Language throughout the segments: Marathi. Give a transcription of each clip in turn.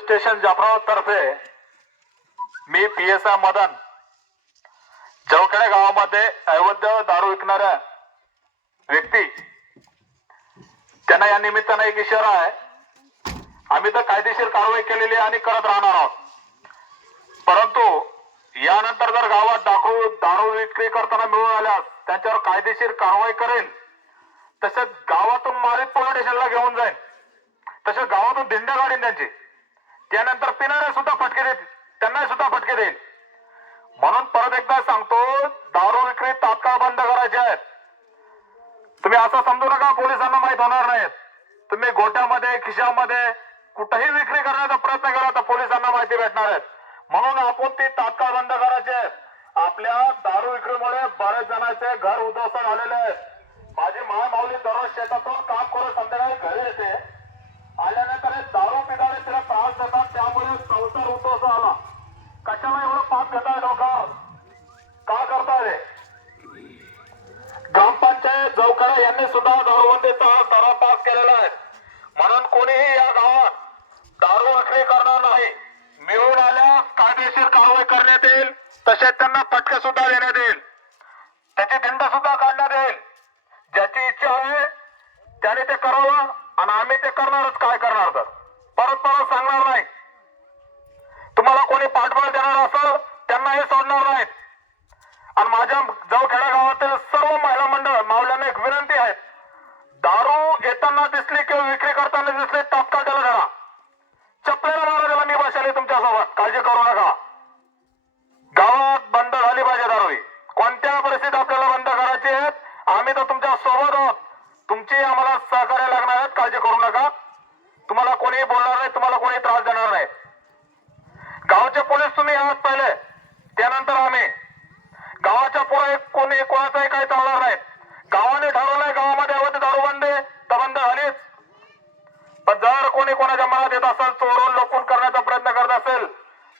स्टेशन जाफराबाद तर्फे मी P S I Madan. Javkhede गावामध्ये अवैध दारू विकणाऱ्या व्यक्ती. त्यांना या निमित्तानं एक इशारा आहे. आम्ही तर कायदेशीर कारवाई केलेली आहे आणि करत राहणार आहोत. परंतु यानंतर जर गावात दाखवू दारू विक्री करताना मिळून आल्यास त्यांच्यावर कायदेशीर कारवाई करेल तसेच गावातून मारित पोलीस स्टेशनला घेऊन जाईल तसेच गावातून दिंड्या काढीन त्यांची. त्यानंतर पिणारे सुद्धा फटके देत त्यांना सुद्धा फटके देईल. म्हणून परत एकदा सांगतो दारू विक्री तात्काळ बंद करायची आहे तुम्ही असं समजू नका पोलिसांना माहीत होणार नाहीत. तुम्ही गोट्यामध्ये खिशामध्ये कुठेही विक्री करण्याचा प्रयत्न केला तर पोलिसांना माहिती भेटणार आहेत. म्हणून आपण ती तात्काळ बंद करायची आहेत. आपल्या दारू विक्रीमुळे बऱ्याच जणांचे घर उद्ध्वस्त झालेले आहेत. माझी महामाऊली दररोज शेतातून काम करू संध्याकाळी घरी येते आल्यानंतर हे दारू पिणारे तिला त्रास देतात त्यामुळे संसार उद्ध्वस्त झाला कशाला एवढं पाप घेताय लोक का करताय हे? ग्रामपंचायत यांनी सुद्धा दारूबंदीचा सारा पास केलेला आहे. म्हणून कोणीही या गावात दारू विक्री करणार नाही. मिळून आल्यास कायदेशीर कारवाई करण्यात येईल. तसेच त्यांना पटके सुद्धा देण्यात येईल. त्याची दिंड सुद्धा काढण्यात येईल. ज्याची इच्छा आहे त्याने ते करावं आणि आम्ही ते करणारच. काय करणार तर? परत परत सांगणार नाही. तुम्हाला कोणी पाठबळ देणार असेल त्यांना हे सोडणार नाहीत. आणि माझ्या जाऊ गावातील सर्व महिला मंडळ मावल्यांना एक विनंती आहे. दारू येताना दिसली किंवा विक्री करताना दिसली तात्काळ त्याला धरा. चपलेला मारा त्याला मी बसायला तुमच्यासोबत. काळजी करू नका. गावात बंद झाली पाहिजे दारू. कोणत्या परिस्थितीत आपल्याला बंद करायची आहेत आम्ही तर तुमच्यासोबत आहोत. तुमची आम्हाला सहकार्य लागणार आहेत काळजी करू नका. तुम्हाला कोणीही बोलणार नाही तुम्हाला कोणी त्रास देणार नाही. गावचे पोलीस तुम्ही आहात पहिले त्यानंतर आम्ही गावाच्या पुढे कोणी कोणाचंही काही चालणार नाही गावाने ठरवलंय गावामध्ये अवैध दारूबंदी तर बंद झालीच पण जर कोणी कोणाच्या मनात येत असेल चोरून लोकून करण्याचा प्रयत्न करत असेल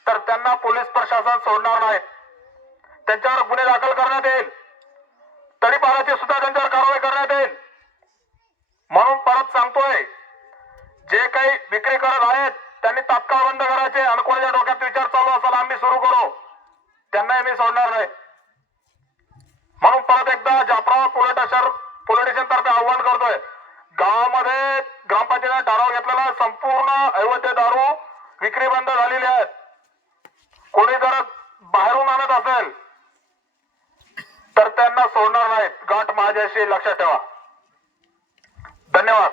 तर त्यांना पोलीस प्रशासन सोडणार नाही. त्यांच्यावर गुन्हे दाखल करण्यात येईल. तडीपाराची सुद्धा त्यांच्यावर कारवाई करण्यात येईल. म्हणून परत सांगतोय जे काही विक्री करत आहेत त्यांनी तात्काळ बंद करायचे आणि कोणाच्या डोक्यात विचार चालू असेल आम्ही सुरू करू. त्यांनाही मी सोडणार नाही. म्हणून परत एकदा Jafrabad police station police station तर्फे आव्हान करतोय. गावामध्ये ग्रामपंचायतीने ठराव घेतलेला संपूर्ण अवैध दारू विक्री बंद झालेली आहेत कोणी जर बाहेरून आणत असेल तर त्यांना सोडणार नाहीत. गाठ माझ्याशी लक्षात ठेवा. धन्यवाद.